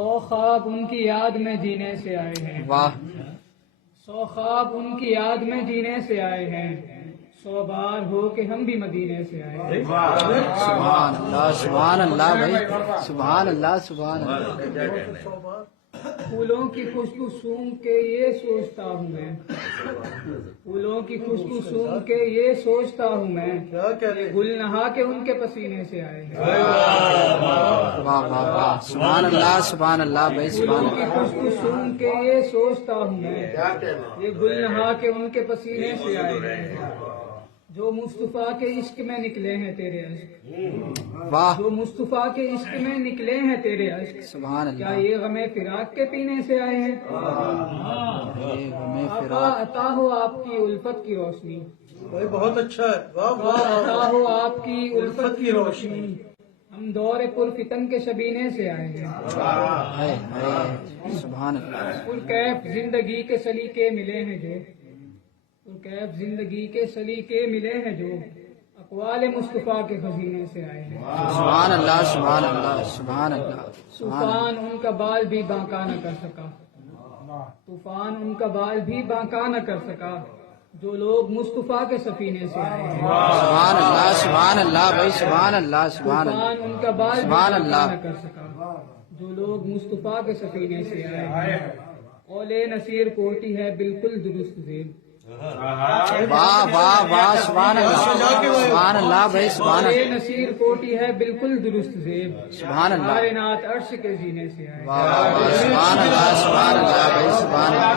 سو خواب ان کی یاد میں جینے سے آئے ہیں، واہ، سو خواب ان کی یاد میں جینے سے آئے ہیں، سو بار ہو کہ ہم بھی مدینے سے آئے ہیں۔ سبحان اللہ، سبحان اللہ بھائی، سبحان اللہ، سبحان اللہ۔ پھولوں کی خوشبو سونگھ کے یہ سوچتا ہوں میں، پھولوں کی خوشبو سونگھ کے یہ سوچتا ہوں میں، یہ گل نہا کے ان کے پسینے سے آئے ہیں۔ واہ واہ واہ، سبحان اللہ، سبحان اللہ بھائی، سبحان پھولوں کی اللہ۔ خوشبو سونگھ کے یہ سوچتا ہوں میں، یہ گل نہا کے ان کے پسینے سے آئے ہیں۔ جو مصطفیٰ کے عشق میں نکلے ہیں تیرے عشق، واہ، جو مصطفیٰ کے عشق میں نکلے ہیں تیرے عشق، سبحان کیا اللہ۔ یہ غم فراق کے پینے سے آئے ہیں؟ یہ غمِ آقا فراق، عطا ہو آپ کی الفت کی روشنی، بھائی بہت اچھا ہے، واہ آقا واہ عطا ہو آپ کی الفت کی روشنی، ہم دور پرفتن کے شبینے سے آئے ہیں۔ ہے، سبحان اللہ۔ پرکیف زندگی کے سلیقے ملے ہیں جو، پرکیف زندگی کے سلیقے ملے ہیں جو، اقوال مصطفیٰ کے خزینے سے آئے ہیں۔ سبحان اللہ، سبحان اللہ، سبحان اللہ، سبحان اللہ۔ طوفان ان کا بال بھی بانکا نہ کر سکا، طوفان ان کا بال بھی بانکا نہ کر سکا، جو لوگ مصطفیٰ کے سفینے سے آئے ہیں۔ سبحان اللہ، سبحان اللہ بھائی، سبحان اللہ، سبحان اللہ۔ طوفان ان کا بال بھی سبحان بانکا اللہ۔ نہ کر سکا، جو لوگ مصطفیٰ کے سفینے سے آئے ہیں۔ قول نصیر کوٹی ہے بالکل درست زیب، واہ واہ واہ، سبحان اللہ، سبحان اللہ بھائی، سبحان قول اللہ، نصیر کوٹی ہے بالکل درست زیب، سبحان اللہ۔ کائنات عرش کے زینے سے آئے ہیں۔ واہ واہ واہ، سبحان اللہ، سبحان اللہ بھائی، سبحان اللہ۔